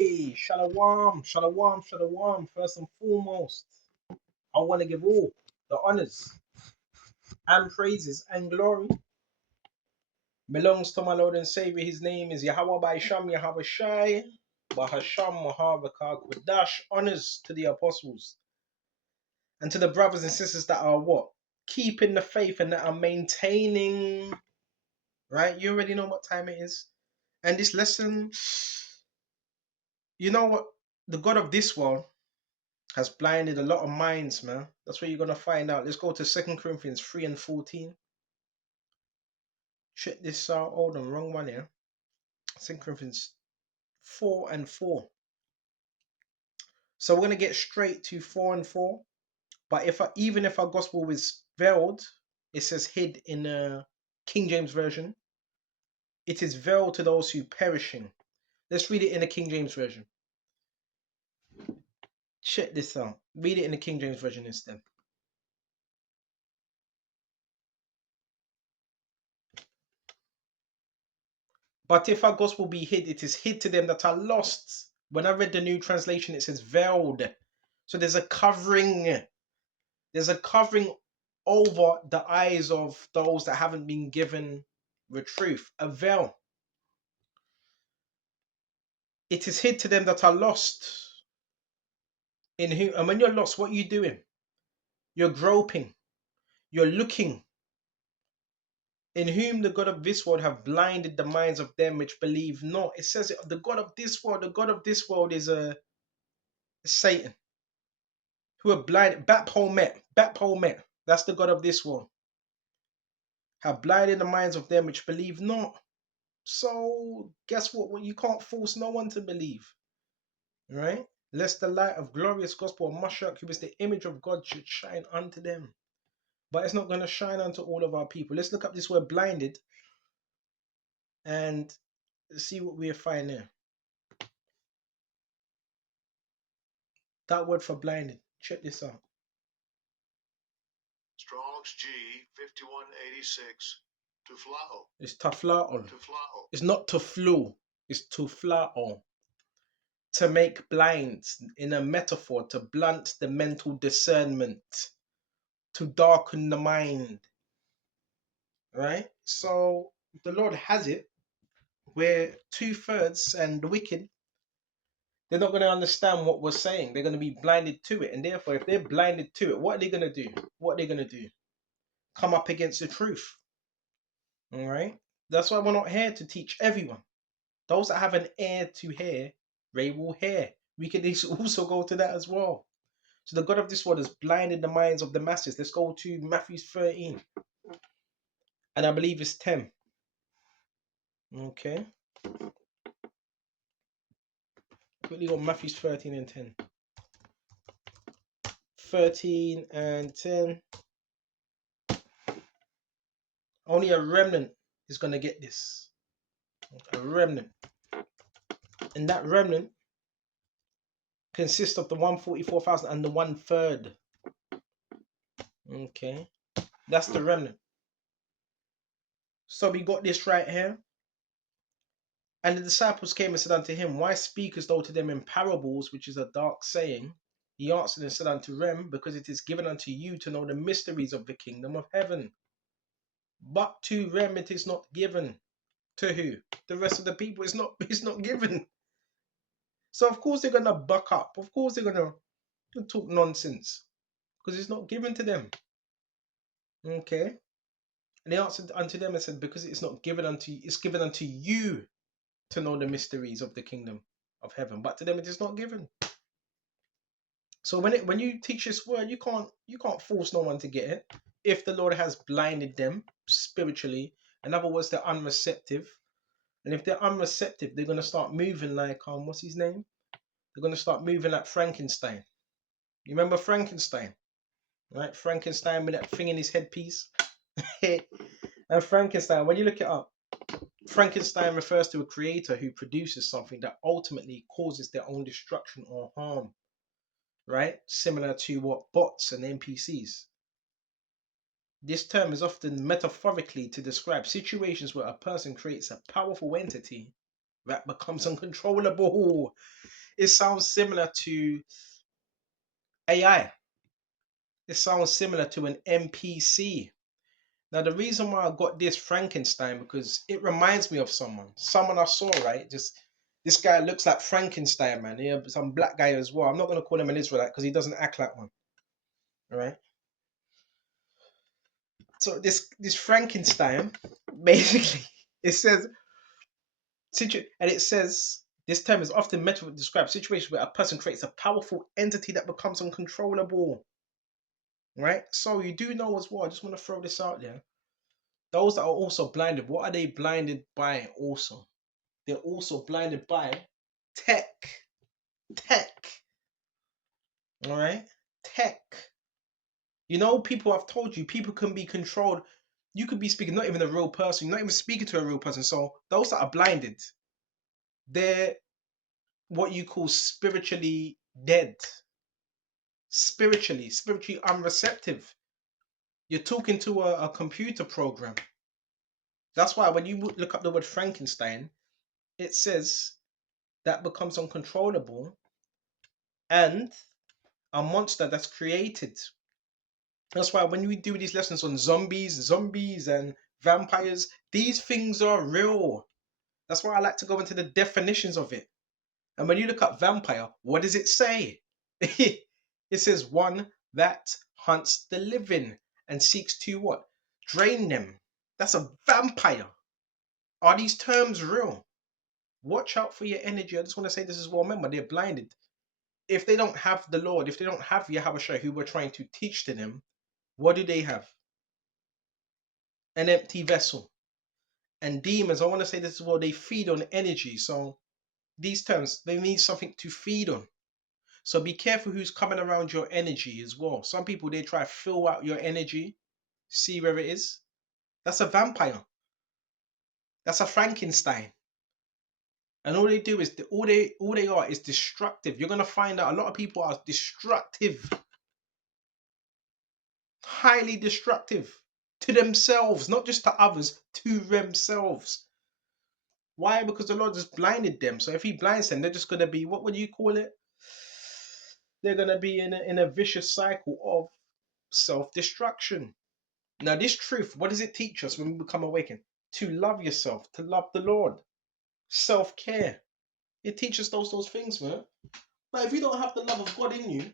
Hey, shalom, shalom, shalom. First and foremost, I want to give all the honors and praises and glory belongs to my Lord and Savior. His name is Yahweh by Sham Yahweh Shai, Bahasham Mahavaka Kodash. Honors to the apostles and to the brothers and sisters that are what? Keeping the faith and that are maintaining, right? You already know what time it is. And this lesson, you know what? The God of this world has blinded a lot of minds, man. That's what you're gonna find out. Let's go to 2 Corinthians 3 and 14. Check this out. Hold on, wrong one here. 2 Corinthians 4 and 4. So we're gonna get straight to 4 and 4. But even if our gospel is veiled, it says hid in King James Version. It is veiled to those who perishing. Let's read it in the King James Version. Check this out. Read it in the King James Version instead. But if our gospel be hid, it is hid to them that are lost. When I read the new translation, it says veiled. So there's a covering. There's a covering over the eyes of those that haven't been given the truth. A veil. It is hid to them that are lost. In whom, and when you're lost, what are you doing? You're groping. You're looking. In whom the God of this world have blinded the minds of them which believe not. It says the God of this world. The God of this world is Satan. Who are blind, Baphomet, that's the God of this world, have blinded the minds of them which believe not. So guess what? Well, you can't force no one to believe, right? Lest the light of glorious gospel of Mashiach, who is the image of God, should shine unto them. But it's not going to shine unto all of our people. Let's look up this word blinded and see what we find there. That word for blinded. Check this out. Strong's G 5186. Tuflao. It's tafla'ol. It's not tuflu. It's tufla'ol. To make blind, in a metaphor, to blunt the mental discernment, to darken the mind, right? So the Lord has it where 2/3 and the wicked, they're not going to understand what we're saying. They're going to be blinded to it. And therefore, if they're blinded to it, what are they going to do? What are they going to do? Come up against the truth. All right? That's why we're not here to teach everyone. Those that have an ear to hear, they will hear. We can also go to that as well. So the God of this world has blinded the minds of the masses. Let's go to Matthew 13. And I believe it's 10. Okay. Quickly go Matthew 13 and 10. 13 and 10. Only a remnant is going to get this. A remnant. And that remnant consists of the 144,000 and the 1/3. Okay. That's the remnant. So we got this right here. And the disciples came and said unto him, Why speakest thou to them in parables, which is a dark saying? He answered and said unto them, Because it is given unto you to know the mysteries of the kingdom of heaven. But to them it is not given. To who? The rest of the people. It's not given. So of course they're gonna buck up. Of course they're gonna talk nonsense. Because it's not given to them. Okay. And he answered unto them and said, Because it's not given unto you, it's given unto you to know the mysteries of the kingdom of heaven. But to them it is not given. So when you teach this word, you can't force no one to get it. If the Lord has blinded them spiritually, in other words, they're unreceptive. And if they're unreceptive, they're gonna start moving like what's his name? They're gonna start moving like Frankenstein. You remember Frankenstein, right? Frankenstein with that thing in his headpiece. And Frankenstein, when you look it up, Frankenstein refers to a creator who produces something that ultimately causes their own destruction or harm. Right? Similar to what bots and NPCs. This term is often metaphorically to describe situations where a person creates a powerful entity that becomes uncontrollable. It sounds similar to AI. It sounds similar to an NPC. Now, the reason why I got this Frankenstein, because it reminds me of someone I saw, right? Just this guy looks like Frankenstein, man. Yeah, some black guy as well. I'm not gonna call him an Israelite because he doesn't act like one. All right. So this Frankenstein, basically, it says and it says this term is often meant to describe situations where a person creates a powerful entity that becomes uncontrollable. Right. So you do know as well. I just want to throw this out there. Those that are also blinded, what are they blinded by? Also, they're also blinded by tech. Tech. All right. Tech. You know, people, I've told you, people can be controlled. You could be speaking, not even a real person, you're not even speaking to a real person. So those that are blinded, they're what you call spiritually dead. Spiritually unreceptive. You're talking to a computer program. That's why when you look up the word Frankenstein, it says that becomes uncontrollable and a monster that's created. That's why when we do these lessons on zombies and vampires, these things are real. That's why I like to go into the definitions of it. And when you look up vampire, what does it say? It says one that hunts the living and seeks to what? Drain them. That's a vampire. Are these terms real? Watch out for your energy. I just want to say this as well. Remember, they're blinded. If they don't have the Lord, if they don't have Yahweh who we're trying to teach to them, what do they have? An empty vessel. And demons, I want to say this as well, they feed on energy. So these terms, they need something to feed on. So be careful who's coming around your energy as well. Some people, they try to fill out your energy, see where it is. That's a vampire. That's a Frankenstein. And all they do is all they are is destructive. You're gonna find out a lot of people are destructive, highly destructive to themselves, not just to others, to themselves. Why? Because the Lord just blinded them. So if He blinds them, they're just gonna be, what would you call it? They're gonna be in a vicious cycle of self-destruction. Now, this truth, what does it teach us when we become awakened? To love yourself, to love the Lord, self-care. It teaches those things, man. But if you don't have the love of God in you,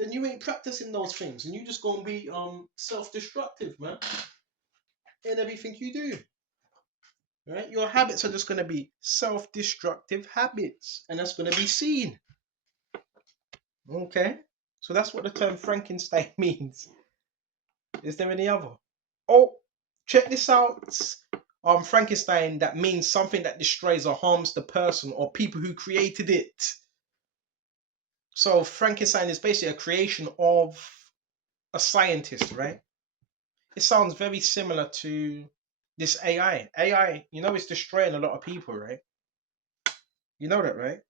then you ain't practicing those things, and you just gonna be self-destructive, man, in everything you do. Right? Your habits are just gonna be self-destructive habits, and that's gonna be seen. Okay, so that's what the term Frankenstein means. Is there any other? Oh, check this out. Frankenstein, that means something that destroys or harms the person or people who created it. So Frankenstein is basically a creation of a scientist, right? It sounds very similar to this AI. AI, you know, it's destroying a lot of people, right? You know that, right?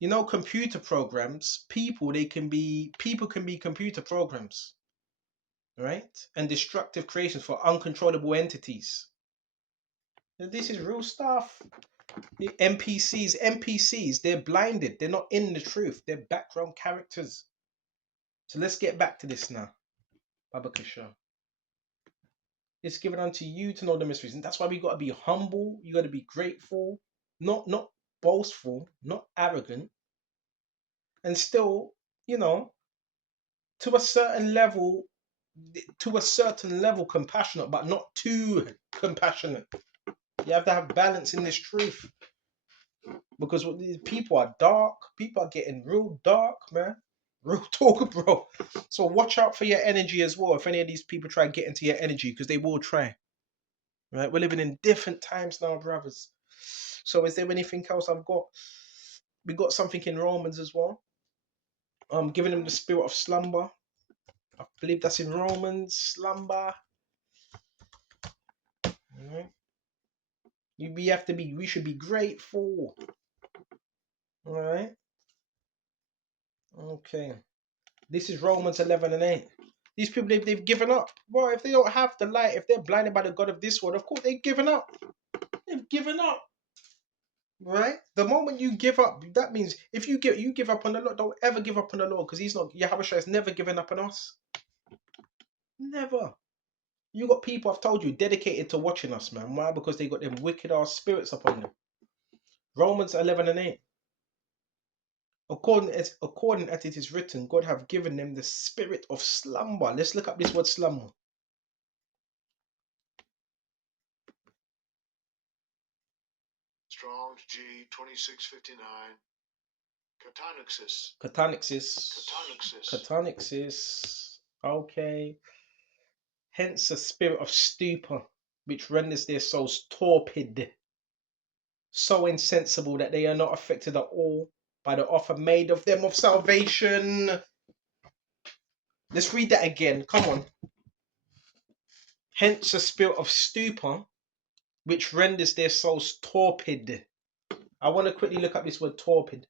You know, computer programs, people can be computer programs, right? And destructive creations for uncontrollable entities. And this is real stuff. The NPCs, they're blinded. They're not in the truth. They're background characters. So let's get back to this now. Baba Kasha. It's given unto you to know the mysteries. And that's why we got to be humble. You got to be grateful. Not boastful. Not arrogant. And still, you know, to a certain level, compassionate, but not too compassionate. You have to have balance in this truth. Because these people are dark. People are getting real dark, man. Real talk, bro. So watch out for your energy as well. If any of these people try to get into your energy, because they will try. Right? We're living in different times now, brothers. So is there anything else I've got? We got something in Romans as well. Giving them the spirit of slumber. I believe that's in Romans. Slumber. Right? We should be grateful. All right. Okay. This is Romans 11 and 8. These people, they've given up. Well, if they don't have the light, if they're blinded by the God of this world, of course they've given up. They've given up. Right? The moment you give up, that means if you give up on the Lord, don't ever give up on the Lord, because he's not Yahweh has never given up on us. Never. You got people, I've told you, dedicated to watching us, man. Why? Because they got them wicked ass spirits upon them. Romans 11 and 8. According as it is written, God have given them the spirit of slumber. Let's look up this word slumber. Strong's G 2659. Catonyxis. Catonyxis. Catonyxis. Catonyxis. Okay. Hence a spirit of stupor, which renders their souls torpid, so insensible that they are not affected at all by the offer made of them of salvation. Let's read that again. Come on. Hence a spirit of stupor, which renders their souls torpid. I want to quickly look up this word torpid.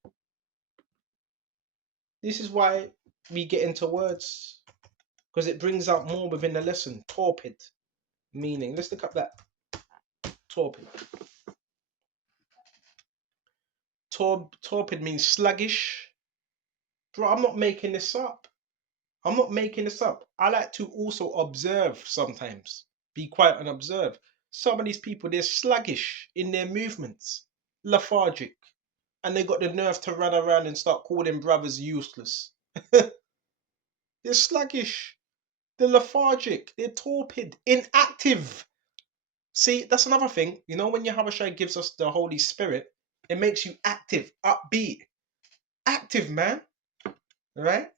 This is why we get into words, because it brings out more within the lesson. Torpid meaning. Let's look up that. Torpid. Torpid means sluggish. Bro, I'm not making this up. I'm not making this up. I like to also observe sometimes. Be quiet and observe. Some of these people, they're sluggish in their movements, lethargic, and they got the nerve to run around and start calling brothers useless. They're sluggish, they're lethargic, they're torpid, inactive. See, that's another thing. You know, when Yahweh gives us the Holy Spirit, it makes you active, upbeat. Active, man. Right?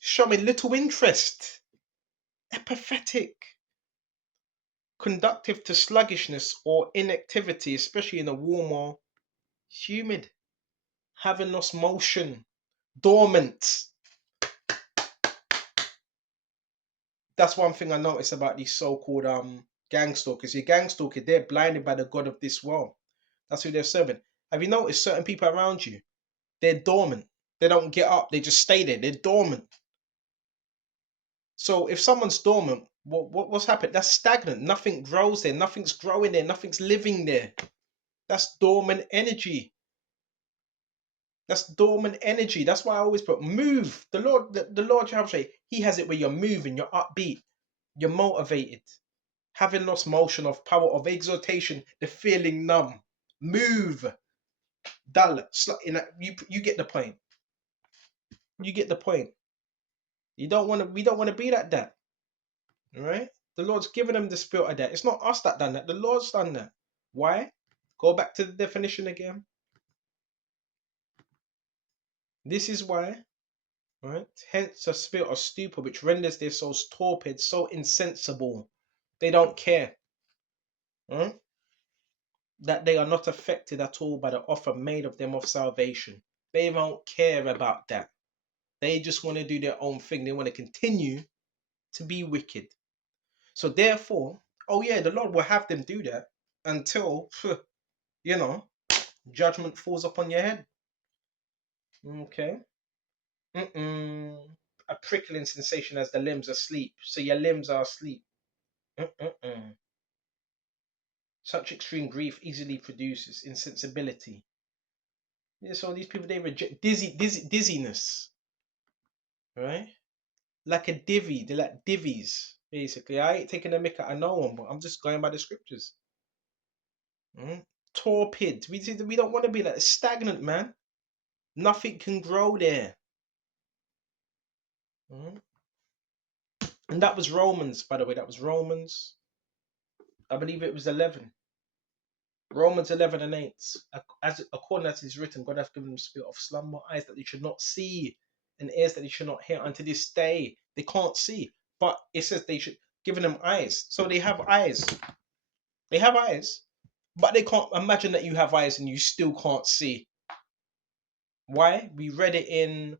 Showing little interest. Apathetic. Conductive to sluggishness or inactivity, especially in a warm or humid. Having lost motion. Dormant. That's one thing I notice about these so-called gang stalkers. Your gang stalker, they're blinded by the God of this world. That's who they're serving. Have you noticed certain people around you? They're dormant. They don't get up. They just stay there. They're dormant. So if someone's dormant, what's happened? That's stagnant. Nothing grows there. Nothing's growing there. Nothing's living there. That's dormant energy. That's dormant energy. That's why I always put move. The Lord Jehovah, He has it where you're moving, you're upbeat, you're motivated, having lost motion of power of exhortation, the feeling numb. Move. Dull. You get the point. You get the point. We don't want to be like that. All right? The Lord's given them the spirit of that. It's not us that done that. The Lord's done that. Why? Go back to the definition again. This is why, right? Hence a spirit of stupor which renders their souls torpid, so insensible. They don't care. Right? That they are not affected at all by the offer made of them of salvation. They don't care about that. They just want to do their own thing. They want to continue to be wicked. So therefore, oh yeah, the Lord will have them do that until, you know, judgment falls upon your head. Okay. A prickling sensation as the limbs are asleep. So your limbs are asleep. Such extreme grief easily produces insensibility. Yeah, so these people, they reject dizziness, right? Like a divvy. They're like divvies, basically. I ain't taking a mick at no one, but I'm just going by the scriptures. Torpid. We don't want to be like stagnant, man. Nothing can grow there. And that was Romans, by the way. That was Romans. I believe it was 11. Romans 11 and 8. According as it is written, God hath given them spirit of slumber, eyes that they should not see, and ears that they should not hear. Unto this day, they can't see. But it says they should given them eyes. So they have eyes. They have eyes. But they can't imagine that you have eyes and you still can't see. Why? We read it in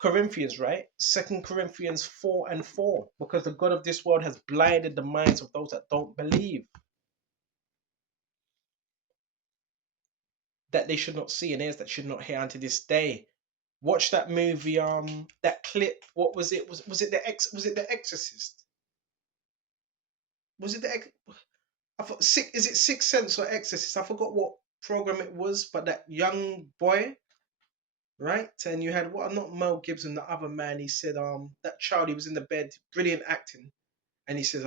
Corinthians, right? 2 Corinthians 4 and 4. Because the God of this world has blinded the minds of those that don't believe. That they should not see and ears that should not hear unto this day. Watch that movie, that clip. What was it? Was it the Exorcist? Was it I thought is it Sixth Sense or Exorcist? I forgot what program it was, but that young boy, right? And you had what? Not Mel Gibson, the other man. He said, that child. He was in the bed, brilliant acting, and he says,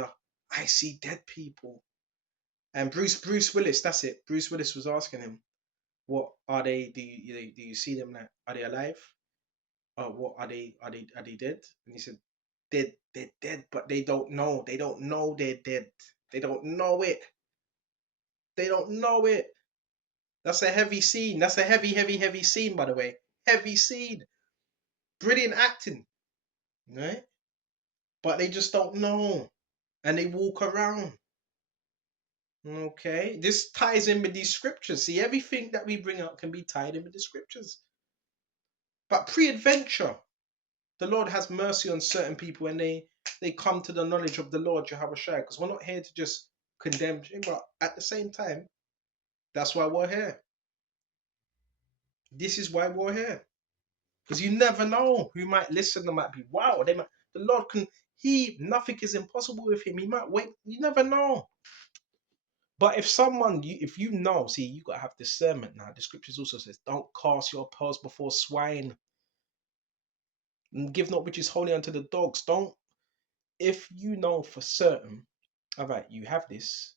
I see dead people. And Bruce Willis, that's it. Bruce Willis was asking him, what are they? Do you see them? Like, are they alive? What are they? Are they dead? And he said, they're dead, but they don't know. They don't know they're dead. They don't know it. They don't know it. That's a heavy scene. That's a heavy scene, by the way. Heavy scene. Brilliant acting, right? But they just don't know. And they walk around. Okay. This ties in with these scriptures. See, everything that we bring up can be tied in with the scriptures. But pre-adventure, the Lord has mercy on certain people when they come to the knowledge of the Lord Jehovah Shai. Because we're not here to just condemn, but at the same time, that's why we're here. This is why we're here. Because you never know who might listen. They might be, wow, they might, the Lord can, nothing is impossible with him. He might wait. You never know. But if someone, if you know, see, you got to have discernment now. The scriptures also says, don't cast your pearls before swine. And give not which is holy unto the dogs. Don't, if you know for certain, all right, you have this,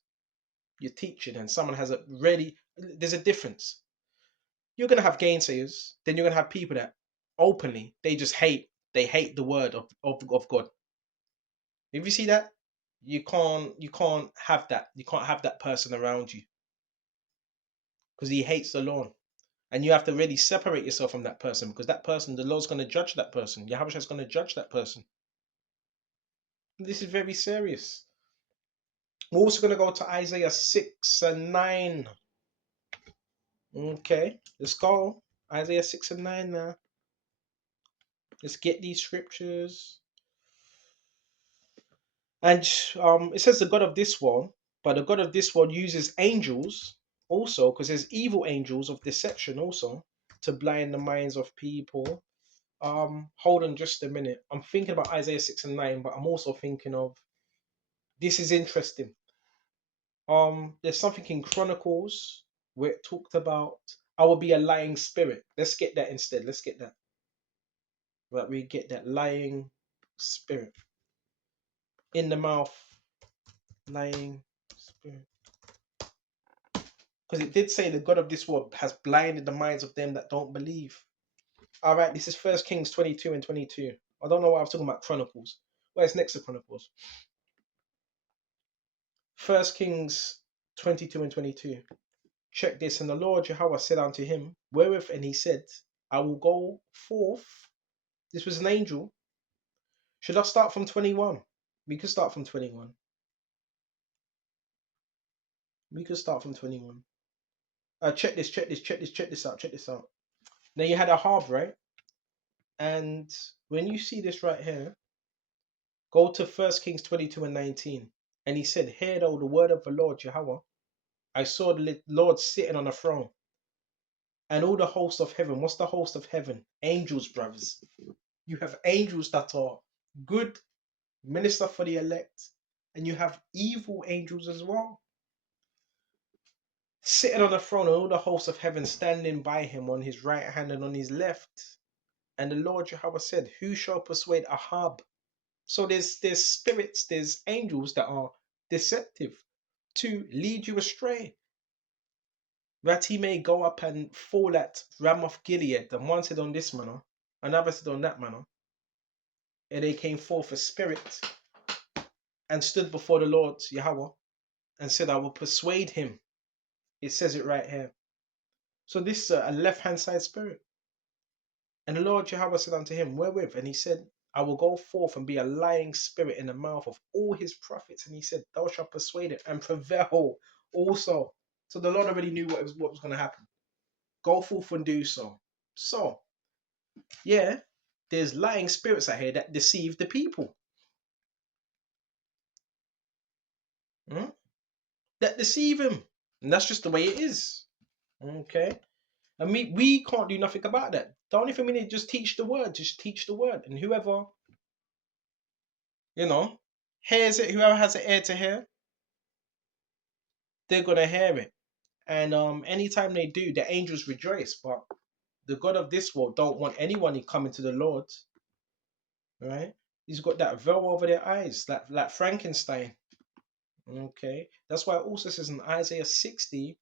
you're teaching, and someone has a ready, there's a difference. You're going to have gainsayers. Then you're going to have people that openly, they hate the word of God. If you see that, you can't have that. You can't have that person around you because he hates the Lord. And you have to really separate yourself from that person because that person, the Lord's going to judge that person. Yahweh is going to judge that person. This is very serious. We're also going to go to Isaiah 6 and 9. Okay, let's go. Isaiah 6 and 9 now. Let's get these scriptures. And it says the God of this world, but the God of this world uses angels also, because there's evil angels of deception also to blind the minds of people. Hold on just a minute. I'm thinking about Isaiah 6 and 9, but I'm also thinking of, this is interesting. There's something in Chronicles where it talked about, I will be a lying spirit. Let's get that instead. Let's get that. Right, we get that lying spirit in the mouth. Lying spirit. Because it did say the God of this world has blinded the minds of them that don't believe. All right, this is 1 Kings 22 and 22. I don't know why I was talking about Chronicles. Well, it's next to Chronicles. 1 Kings 22 and 22. Check this. And the Lord Jehovah said unto him, wherewith, and he said, I will go forth. This was an angel. Should I start from 21? We could start from 21. We could start from 21. Check this out. Now you had a harp, right? And when you see this right here, go to 1 Kings 22 and 19. And he said, hear thou the word of the Lord Jehovah. I saw the Lord sitting on a throne. And all the host of heaven. What's the host of heaven? Angels, brothers. You have angels that are good, minister for the elect. And you have evil angels as well. Sitting on a throne, and all the hosts of heaven standing by him on his right hand and on his left. And the Lord Jehovah said, who shall persuade Ahab? So there's spirits, there's angels that are deceptive to lead you astray, that he may go up and fall at Ramoth Gilead. And one said on this manner, another said on that manner. And they came forth a spirit and stood before the Lord Yahweh and said, I will persuade him. It says it right here. So this is a left-hand side spirit. And the Lord Jehovah said unto him, wherewith? And he said, I will go forth and be a lying spirit in the mouth of all his prophets. And he said, thou shalt persuade it and prevail also. So the Lord already knew what was going to happen. Go forth and do so. So, yeah, there's lying spirits out here that deceive the people. That deceive him. And that's just the way it is. Okay? And we can't do nothing about that. The only thing we need is just teach the word. Just teach the word. And whoever, hears it, whoever has an ear to hear, they're gonna hear it. And anytime they do, the angels rejoice. But the God of this world don't want anyone coming to the Lord, right? He's got that veil over their eyes, like Frankenstein. Okay, that's why it also says in Isaiah 60,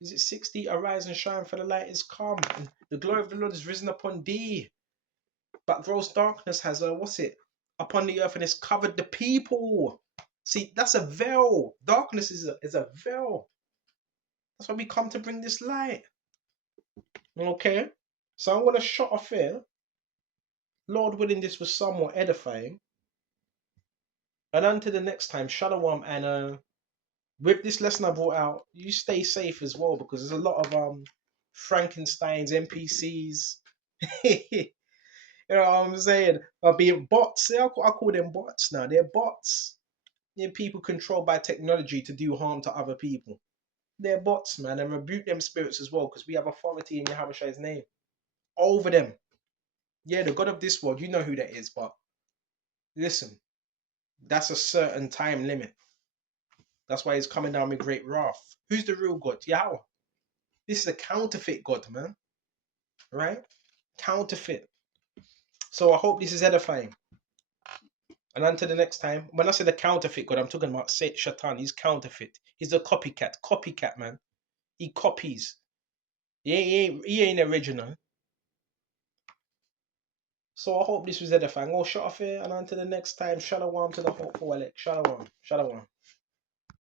is it 60? Arise and shine, for the light is come, and the glory of the Lord is risen upon thee. But gross darkness has what's it upon the earth, and it's covered the people. See, that's a veil. Darkness is a veil. That's why we come to bring this light. Okay, so I'm gonna shut off here. Lord willing, this was somewhat edifying. And until the next time, shalom. And with this lesson I brought out, you stay safe as well, because there's a lot of Frankenstein's NPCs. You know what I'm saying? Being bots. See, I call them bots now. They're bots. They're people controlled by technology to do harm to other people. They're bots, man. And rebuke them spirits as well, because we have authority in Yahushua name over them. Yeah, the God of this world, you know who that is, but listen, that's a certain time limit. That's why he's coming down with great wrath. Who's the real God? Yahweh. This is a counterfeit God, man. Right? Counterfeit. So I hope this is edifying. And until the next time, when I say the counterfeit God, I'm talking about Shaitan. He's counterfeit. He's a copycat. Copycat, man. He copies. He ain't original. So I hope this was edifying. Oh, shut off here. And until the next time, shalom to the hopeful elect. Shalom. Shalom.